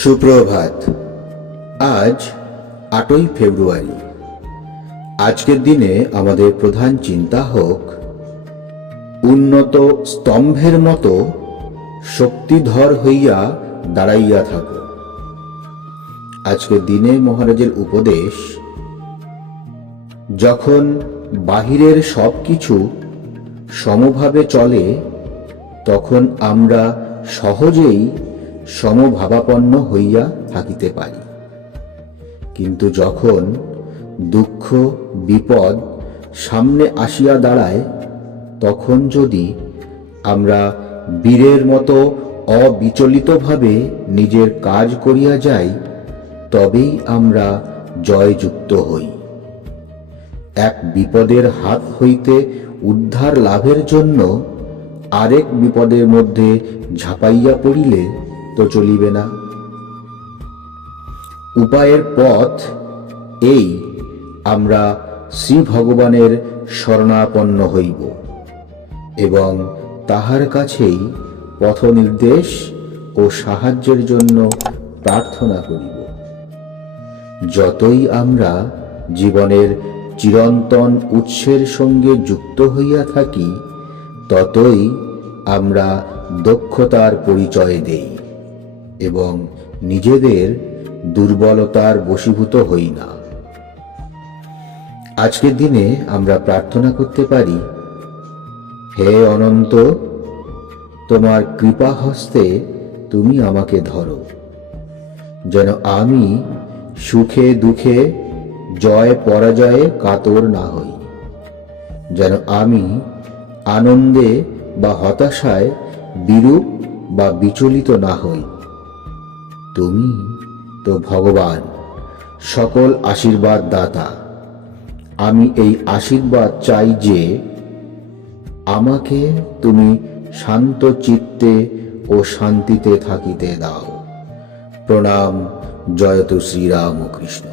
সুপ্রভাত। আজ ৮ই ফেব্রুয়ারি। আজকের দিনে আমাদের প্রধান চিন্তা হোক, উন্নত স্তম্ভের মতো শক্তিধর হইয়া দাঁড়াইয়া থাকো। আজকের দিনে মহারাজের উপদেশ, যখন বাহিরের সব কিছু সমভাবে চলে তখন আমরা সহজেই সমভাবাপন্ন হইয়া থাকিতে পারি, কিন্তু যখন দুঃখ বিপদ সামনে আসিয়া দাঁড়ায় তখন যদি আমরা বীরের মতো অবিচলিতভাবে নিজের কাজ করিয়া যাই তবেই আমরা জয়যুক্ত হই। এক বিপদের হাত হইতে উদ্ধার লাভের জন্য আরেক বিপদের মধ্যে ঝাঁপাইয়া পড়িলে তো চলিবে না। উপায়ের পথ এই, আমরা শ্রী ভগবানের শরণাপন্ন হইব এবং তাহার কাছেই পথ নির্দেশ ও সাহায্যের জন্য প্রার্থনা করিব। যতই আমরা জীবনের চিরন্তন উৎসের সঙ্গে যুক্ত হইয়া থাকি ততই আমরা দক্ষতার পরিচয় দেই এবং নিজেদের দুর্বলতার বশীভূত হই না। আজকের দিনে আমরা প্রার্থনা করতে পারি, হে অনন্ত, তোমার কৃপা হস্তে তুমি আমাকে ধরো, যেন আমি সুখে দুঃখে জয় পরাজয়ে কাতর না হই, যেন আমি আনন্দে বা হতাশায় বিরূপ বা বিচলিত না হই। তুমি তো ভগবান, সকল আশীর্বাদ দাতা। আমি এই আশীর্বাদ চাই যে আমাকে তুমি শান্ত চিত্তে ও শান্তিতে থাকিতে দাও। প্রণাম। জয়তু শ্রীরামকৃষ্ণ।